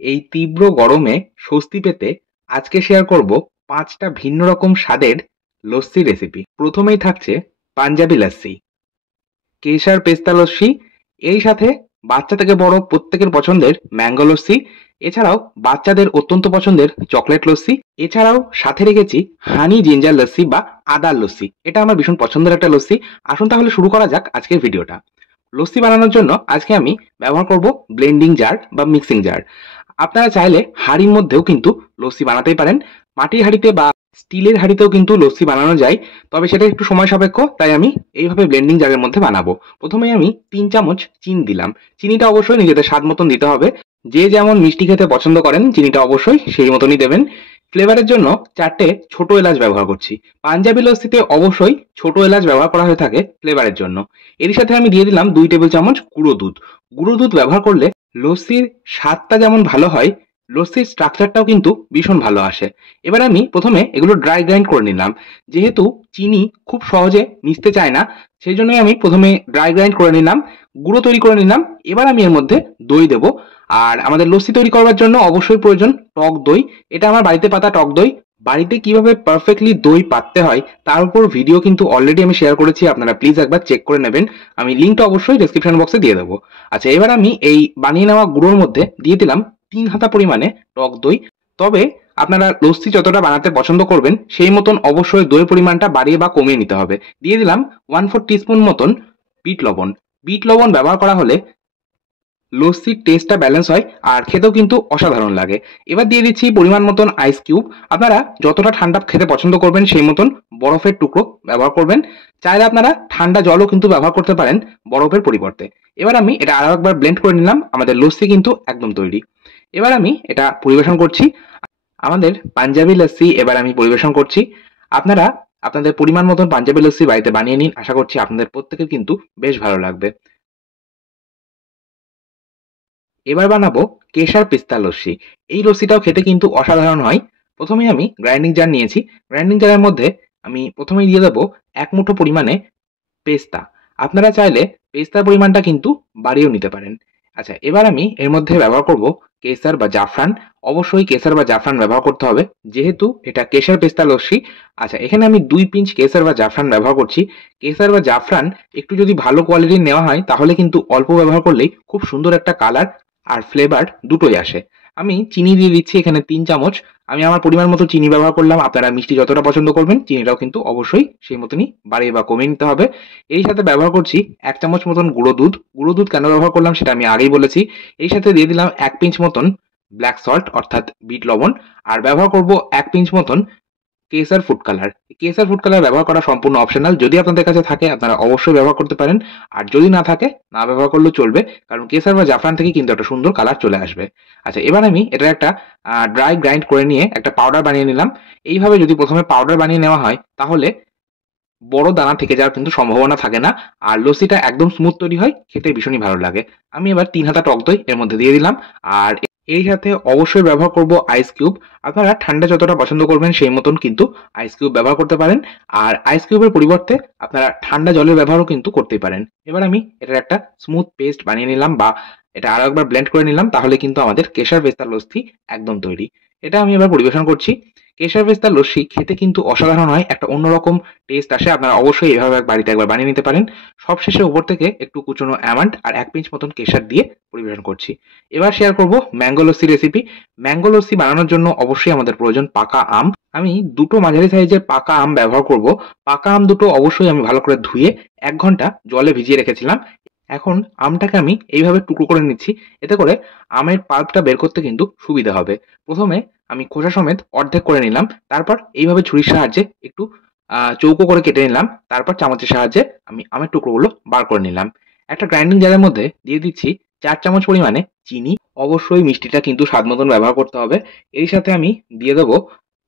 এই তীব্র গরমে স্বস্তি পেতে আজকে শেয়ার করব ৫টা ভিন্ন রকম স্বাদের লস্যি রেসিপি। প্রথমেই থাকছে পাঞ্জাবি লস্যি, কেশর পেস্তা লস্যি, এই সাথে বাচ্চা থেকে বড় প্রত্যেকের পছন্দের ম্যাঙ্গো লস্যি, এছাড়াও বাচ্চাদের অত্যন্ত পছন্দের চকলেট লস্যি, এছাড়াও সাথে রেখেছি হানি জিঞ্জার লস্যি বা আদার লস্যি। এটা আমার ভীষণ পছন্দের একটা লস্যি। আসুন তাহলে শুরু করা যাক আজকের ভিডিওটা। লস্যি বানানোর জন্য আজকে আমি ব্যবহার করব ব্লেন্ডিং জার বা মিক্সিং জার। আপনারা চাইলে হাঁড়ির মধ্যেও কিন্তু লস্যি বানাতেই পারেন। মাটির হাঁড়িতে বা স্টিলের হাঁড়িতেও কিন্তু লস্যি বানানো যায়, তবে সেটা একটু সময় সাপেক্ষ, তাই আমি এইভাবে ব্লেন্ডিং জারের মধ্যে বানাবো। প্রথমে আমি ৩ চামচ চিনি দিলাম। চিনিটা অবশ্যই নিজেদের স্বাদ মতন দিতে হবে। যে যেমন মিষ্টি খেতে পছন্দ করেন চিনিটা অবশ্যই সেই মতনই দেবেন। ফ্লেভারের জন্য 4টে ছোট এলাচ ব্যবহার করছি। পাঞ্জাবি লস্যিতে অবশ্যই ছোট এলাচ ব্যবহার করা হয়ে থাকে ফ্লেভারের জন্য। এর সাথে আমি দিয়ে দিলাম 2 টেবিল চামচ গুঁড়ো দুধ। গুঁড়ো দুধ ব্যবহার করলে লস্যির স্বাদটা যেমন ভালো হয়, লস্যির স্ট্রাকচারটাও কিন্তু ভীষণ ভালো আসে। এবার আমি প্রথমে এগুলো ড্রাই গ্রাইন্ড করে নিলাম। যেহেতু চিনি খুব সহজে মিশতে চায় না, সেই জন্যই আমি প্রথমে ড্রাই গ্রাইন্ড করে নিলাম, গুঁড়ো তৈরি করে নিলাম। এবার আমি এর মধ্যে দই দেব। আর আমাদের লস্যি তৈরি করবার জন্য অবশ্যই প্রয়োজন টক দই। এটা আমার বাড়িতে পাতা টক দই। বাড়িতে কিভাবে পারফেক্টলি দই পাততে হয় তার উপর ভিডিও কিন্তু অলরেডি আমি শেয়ার করেছি, আপনারা প্লিজ একবার চেক করে নেবেন। আমি লিঙ্কটা অবশ্যই ডেসক্রিপশন বক্সে দিয়ে দেবো। আচ্ছা, এবার আমি এই বানিয়ে নেওয়া গুঁড়োর মধ্যে দিয়ে দিলাম 3 হাতা পরিমাণে টক দই। তবে আপনারা লস্যি যতটা বানাতে পছন্দ করবেন সেই মতন অবশ্যই দইয়ের পরিমাণটা বাড়িয়ে বা কমিয়ে নিতে হবে। দিয়ে দিলাম 1/4 টিস্পুন মতন বিট লবণ। বিট লবণ ব্যবহার করা হলে লস্যির টেস্টটা ব্যালেন্স হয় আর খেতেও কিন্তু অসাধারণ লাগে। এবার দিয়ে দিচ্ছি পরিমাণ মতন আইস কিউব। আপনারা যতটা ঠান্ডা খেতে পছন্দ করবেন সেই মতন বরফের টুকরো ব্যবহার করবেন। চাইলে আপনারা ঠান্ডা জলও কিন্তু ব্যবহার করতে পারেন বরফের পরিবর্তে। এবার আমি এটা আরো একবার ব্লেন্ড করে নিলাম। আমাদের লস্যি কিন্তু একদম তৈরি। এবার আমি এটা পরিবেশন করছি। আমাদের পাঞ্জাবি লস্যি এবার আমি পরিবেশন করছি। আপনারা আপনাদের পরিমাণ মতন পাঞ্জাবি লস্যি বাড়িতে বানিয়ে নিন। আশা করছি আপনাদের প্রত্যেকের কিন্তু বেশ ভালো লাগবে। এবার বানাবো কেশর পেস্তা লস্যি। এই লস্যিটাও খেতে কিন্তু অসাধারণ হয়। প্রথমে আমি গ্রাইন্ডিং জার নিয়েছি। গ্রাইন্ডিং জারের মধ্যে আমি প্রথমেই দিয়ে দেবো 1 মুঠো পরিমাণে পেস্তা। আপনারা চাইলে পেস্তার পরিমাণটা কিন্তু বাড়িয়েও নিতে পারেন। আচ্ছা, এবার আমি এর মধ্যে ব্যবহার করব কেসর বা জাফরান। অবশ্যই কেসর বা জাফরান ব্যবহার করতে হবে, যেহেতু এটা কেশর পেস্তা লস্যি। আচ্ছা, এখানে আমি 2 পিঞ্চ কেসর বা জাফরান ব্যবহার করছি। কেসর বা জাফরান একটু যদি ভালো কোয়ালিটির নেওয়া হয় তাহলে কিন্তু অল্প ব্যবহার করলেই খুব সুন্দর একটা কালার আর ফ্লেভার দুটোই আসে। আমি চিনি দিয়ে দিচ্ছি এখানে 3 চামচ। আমি আমার পরিমাণ মতো চিনি ব্যবহার করলাম। আপনারা মিষ্টি যতটা পছন্দ করবেন চিনিটাও কিন্তু অবশ্যই সেই মতনই বাড়িয়ে বা কমিয়ে নিতে হবে। এই সাথে ব্যবহার করছি 1 চামচ মতন গুঁড়ো দুধ। গুঁড়ো দুধ কেন ব্যবহার করলাম সেটা আমি আগেই বলেছি। এই সাথে দিয়ে দিলাম 1 পিঞ্চ মতন ব্ল্যাক সল্ট অর্থাৎ বিট লবণ। আর ব্যবহার করব 1 পিঞ্চ মতন Kesar food colour. Kesar food colour ব্যবহার করা সম্পূর্ণ অপশনাল। যদি আপনাদের কাছে থাকে আপনারা অবশ্যই ব্যবহার করতে পারেন। আর যদি না থাকে না ব্যবহার করলেও চলবে, কারণ কেসার বা জাফরান থেকে কিন্তু একটা সুন্দর কালার চলে আসবে। আচ্ছা, এবার আমি এটার একটা ড্রাই গ্রাইন্ড করে নিয়ে একটা পাউডার বানিয়ে নিলাম। এইভাবে যদি প্রথমে পাউডার বানিয়ে নেওয়া হয় তাহলে বড় দানা থেকে যাওয়ার কিন্তু সম্ভাবনা থাকে না। আর লস্যিটা একদম স্মুথ তৈরি হয়, খেতে ভীষণই ভালো লাগে। আমি এবার 3 হাতা টক দই এর মধ্যে দিয়ে দিলাম। আর এই সাথে অবশ্যই ব্যবহার করব আইস কিউব। আপনারা ঠান্ডা যতটা পছন্দ করবেন সেই মতন কিন্তু আইস কিউব ব্যবহার করতে পারেন। আর আইস কিউবের পরিবর্তে আপনারা ঠান্ডা জলের ব্যবহারও কিন্তু করতেই পারেন। এবার আমি এটার একটা স্মুথ পেস্ট বানিয়ে নিলাম, বা এটা আরো একবার ব্লেন্ড করে নিলাম। তাহলে কিন্তু আমাদের কেশর পেস্তা লস্যি একদম তৈরি। এটা আমি এবার পরিবেশন করছি। কেশর পেস্তা লস্যি খেতে কিন্তু অসাধারণ হয়, একটা অন্যরকম টেস্ট আসে। আপনারা অবশ্যই এভাবে বাড়িতে একবার বানিয়ে নিতে পারেন। সবশেষে উপর থেকে একটু কুচনো আমন্ড আর 1 পিঞ্চ মতন কেশর দিয়ে পরিবেশন করছি। এবার শেয়ার করব mango lassi recipe. Mango lassi বানানোর জন্য অবশ্যই আমাদের প্রয়োজন পাকা আম। আমি 2টো মাঝারি সাইজের পাকা আম ব্যবহার করব। পাকা আম দুটো অবশ্যই আমি ভালো করে ধুয়ে 1 ঘন্টা জলে ভিজিয়ে রেখেছিলাম। এখন আমটাকে আমি এইভাবে টুকরো করে নিচ্ছি। এতে করে আমের পাল্পটা বের করতে কিন্তু সুবিধা হবে। প্রথমে আমি খোসা সমেত অর্ধেক করে নিলাম। তারপর এইভাবে ছুরির সাহায্যে একটু চৌকো করে কেটে নিলাম। তারপর চামচের সাহায্যে আমি আমের টুকরোগুলো বার করে নিলাম। একটা গ্রাইন্ডিং জারের মধ্যে দিয়ে দিচ্ছি 4 চামচ পরিমাণে চিনি। অবশ্যই মিষ্টিটা কিন্তু স্বাদ মতন ব্যবহার করতে হবে। এর সাথে আমি দিয়ে দেবো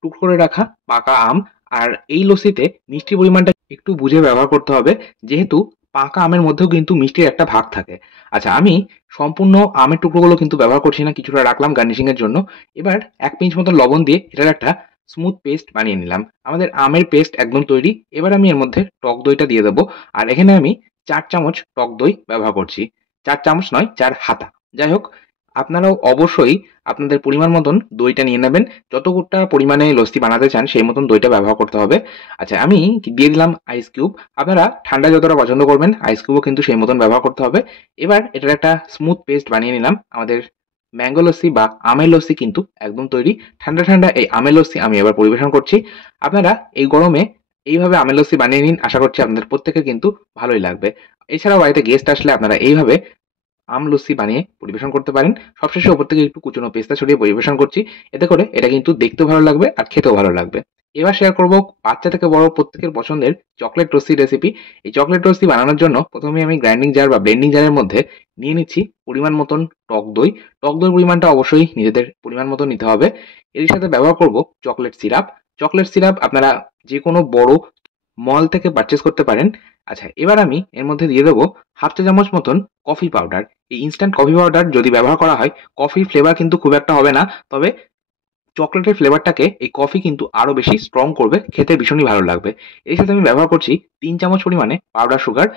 টুকরো করে রাখা পাকা আম। আর এই লস্যিতে মিষ্টির পরিমাণটা একটু বুঝে ব্যবহার করতে হবে, যেহেতু পাকা আমের মধ্যেও কিন্তু মিষ্টির একটা ভাগ থাকে। আচ্ছা, আমি সম্পূর্ণ আমের টুকরোগুলো কিন্তু ব্যবহার করছি না, কিছুটা রাখলাম গার্নিশিং এর জন্য। এবার 1 পিঞ্চ মতো লবণ দিয়ে এটার একটা স্মুথ পেস্ট বানিয়ে নিলাম। আমাদের আমের পেস্ট একদম তৈরি। এবার আমি এর মধ্যে টক দইটা দিয়ে দেবো। আর এখানে আমি 4 চামচ টক দই ব্যবহার করছি। 4 চামচ নয়, 4 হাতা। যাই হোক, আপনারাও অবশ্যই আপনাদের পরিমাণ মতন দইটা নিয়ে নেবেন। যতটা পরিমাণে লস্যি বানাতে চান সেই মতন দইটা ব্যবহার করতে হবে। আচ্ছা, আমি দিয়ে দিলাম আইস কিউব। আপনারা ঠান্ডা যতটা পছন্দ করবেন আইস কিউবও কিন্তু সেই মতন ব্যবহার করতে হবে। এবার এটার একটা স্মুথ পেস্ট বানিয়ে নিলাম। আমাদের ম্যাঙ্গো লস্যি বা আমের লস্যি কিন্তু একদম তৈরি। ঠান্ডা, ঠান্ডা এই আমের লস্যি আমি এবার পরিবেশন করছি। আপনারা এই গরমে এইভাবে আমের লস্যি বানিয়ে নিন। আশা করছি আপনাদের প্রত্যেকের কিন্তু ভালোই লাগবে। এছাড়াও বাড়িতে গেস্ট আসলে আপনারা এইভাবে আম লস্যি বানিয়ে পরিবেশন করতে পারেন। সবশেষে ওপর থেকে একটু কুচনো পেস্তা ছড়িয়ে পরিবেশন করছি। এতে করে এটা কিন্তু দেখতেও ভালো লাগবে আর খেতেও ভালো লাগবে। এবার শেয়ার করব বাচ্চা থেকে বড় প্রত্যেকের পছন্দের চকলেট লস্যি রেসিপি। এই চকলেট লস্যি বানানোর জন্য প্রথমে আমি গ্রাইন্ডিং জার বা ব্লেন্ডিং জারের মধ্যে নিয়ে নিচ্ছি পরিমাণ মতন টক দই। টক দইয়ের পরিমাণটা অবশ্যই নিজেদের পরিমাণ মতো নিতে হবে। এর সাথে ব্যবহার করব চকলেট সিরাপ। চকলেট সিরাপ আপনারা যেকোনো বড় মল থেকে পারচেজ করতে পারেন। আচ্ছা, এবার আমি এর মধ্যে দিয়ে দেবো হাফ চা চামচ মতন কফি পাউডার। এই ইনস্ট্যান্ট কফি পাউডার যদি ব্যবহার করা হয়, কফির ফ্লেভার কিন্তু খুব একটা হবে না। তবে চকলেটের ফ্লেভারটাকে এই কফি কিন্তু আরো বেশি স্ট্রং করবে, খেতে ভীষণই ভালো লাগবে। এর সাথে আমি ব্যবহার করছি ৩ চামচ পরিমাণে পাউডার সুগার।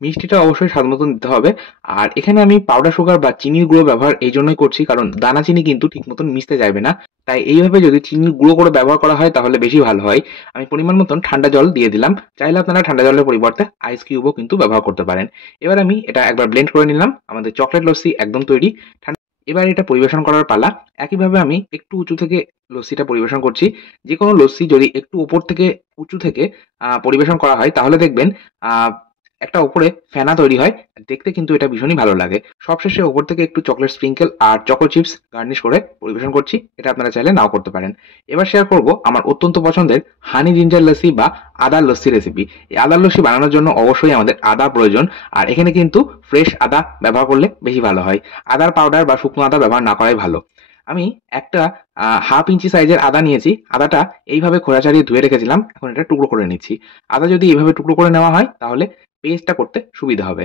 মিষ্টিটা অবশ্যই স্বাদ মতন দিতে হবে। আর এখানে আমি পাউডার সুগার বা চিনির গুঁড়ো ব্যবহার এই জন্যই করছি, কারণ দানা চিনি কিন্তু ঠিক মতন মিশতে চাইবে না। তাই এইভাবে যদি চিনির গুঁড়ো করে ব্যবহার করা হয় তাহলে বেশি ভালো হয়। আমি পরিমাণ মতন ঠান্ডা জল দিয়ে দিলাম। চাইলে আপনারা ঠান্ডা জলের পরিবর্তে আইস কিউবও কিন্তু ব্যবহার করতে পারেন। এবার আমি এটা একবার ব্লেন্ড করে নিলাম। আমাদের চকলেট লস্যি একদম তৈরি। এবার এটা পরিবেশন করার পালা। একইভাবে আমি একটু উঁচু থেকে লস্যিটা পরিবেশন করছি। যেকোনো লস্যি যদি একটু উপর থেকে উঁচু থেকে পরিবেশন করা হয় তাহলে দেখবেন আ একটা উপরে ফেনা তৈরি হয়। দেখতে কিন্তু এটা ভীষণই ভালো লাগে। সবশেষে উপর থেকে একটু চকলেট স্প্রিঙ্কেল আর চকো চিপস গার্নিশ করে পরিবেশন করছি। এটা আপনারা চাইলে নাও করতে পারেন। এবার শেয়ার করব আমার অত্যন্ত পছন্দের হানি জিঞ্জার লস্যি বা আদার লস্যি রেসিপি। এই আদার লস্যি বানানোর জন্য অবশ্যই আমাদের আদা প্রয়োজন। আর এখানে কিন্তু ফ্রেশ আদা ব্যবহার করলে বেশি ভালো হয়। আদার পাউডার বা শুকনো আদা ব্যবহার না করাই ভালো। আমি একটা হাফ ইঞ্চি সাইজের আদা নিয়েছি। আদাটা এইভাবে খোলা ছাড়িয়ে ধুয়ে রেখেছিলাম। এখন এটা টুকরো করে নিচ্ছি। আদা যদি এভাবে টুকরো করে নেওয়া হয় তাহলে পেস্টটা করতে সুবিধা হবে।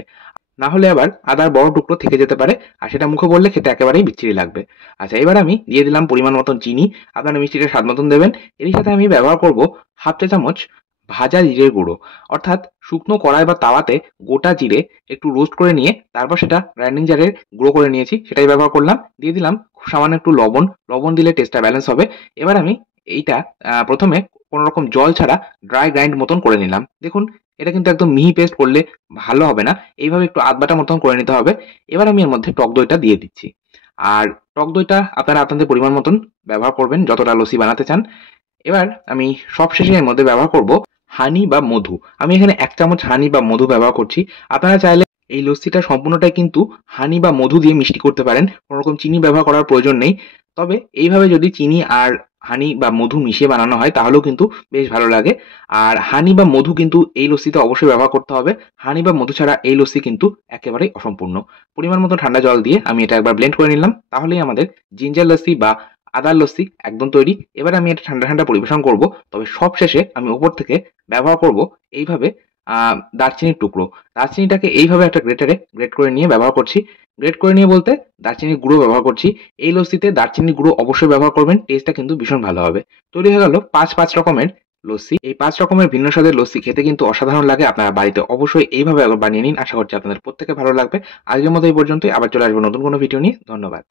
না হলে আবার আদার বড় টুকরো থেকে যেতে পারে। আর সেটা মুখে পড়লে খেতে একেবারেই বিচ্ছিরি লাগবে। আচ্ছা, এবার আমি দিয়ে দিলাম পরিমাণ মতন চিনি। আপনারা মিষ্টিটা স্বাদ মতন দেবেন। এরই সাথে আমি ব্যবহার করব হাফ চা চামচ ভাজা জিরের গুঁড়ো। অর্থাৎ শুকনো কড়াই বা তাওয়াতে গোটা জিরে একটু রোস্ট করে নিয়ে তারপর সেটা গ্রাইন্ডিং জারে গুঁড়ো করে নিয়েছি, সেটাই ব্যবহার করলাম। দিয়ে দিলাম খুব সামান্য একটু লবণ। লবণ দিলে টেস্টটা ব্যালেন্স হবে। এবার আমি এইটা প্রথমে কোনো রকম জল ছাড়া ড্রাই গ্রাইন্ড মতন করে নিলাম। দেখুন, এটা কিন্তু একদম মিহি পেস্ট করলে ভালো হবে না। এইভাবে একটু আধবাটা মতন করে নিতে হবে। এবার আমি এর মধ্যে টক দইটা দিয়ে দিচ্ছি। আর টক দইটা আপনারা আপনাদের পরিমাণ মতন ব্যবহার করবেন যতটা লস্যি বানাতে চান। এবার আমি সবশেষে এর মধ্যে ব্যবহার করব হানি বা মধু। আমি এখানে ১ চামচ হানি বা মধু ব্যবহার করছি। আপনারা চাইলে এই লস্যিটা সম্পূর্ণটাই কিন্তু হানি বা মধু দিয়ে মিষ্টি করতে পারেন। কোন রকম চিনি ব্যবহার করার প্রয়োজন নেই। তবে এইভাবে যদি চিনি আর হানি বা মধু মিশিয়ে বানানো হয় তাহলেও কিন্তু বেশ ভালো লাগে। আর হানি বা মধু কিন্তু এই লস্যিতে অবশ্যই ব্যবহার করতে হবে। হানি বা মধু ছাড়া এই লস্যি কিন্তু একেবারেই অসম্পূর্ণ। পরিমাণ মতো ঠান্ডা জল দিয়ে আমি এটা একবার ব্লেন্ড করে নিলাম। তাহলেই আমাদের জিঞ্জার লস্যি বা আদার লস্যি একদম তৈরি। এবার আমি এটা ঠান্ডা, ঠান্ডা পরিবেশন করব। তবে সবশেষে আমি উপর থেকে ব্যবহার করব এইভাবে আ দারচিনির টুকরো। দারচিনিটাকে এইভাবে একটা গ্রেটারে গ্রেট করে নিয়ে ব্যবহার করছি। গ্রেট করে নিয়ে বলতে দারচিনির গুঁড়ো ব্যবহার করছি। এই লস্যিতে দারচিনির গুঁড়ো অবশ্যই ব্যবহার করবেন। টেস্টটা কিন্তু ভীষণ ভালো হবে। তৈরি হয়ে গেল ৫ রকমের লস্যি। এই ৫ রকমের ভিন্ন স্বাদের লস্যি খেতে কিন্তু অসাধারণ লাগে। আপনারা বাড়িতে অবশ্যই এইভাবে একবার বানিয়ে নিন। আশা করছি আপনাদের প্রত্যেকের ভালো লাগবে। আজকের মতো এই পর্যন্তই। আবার চলে আসবো নতুন কোনো ভিডিও নিয়ে। ধন্যবাদ।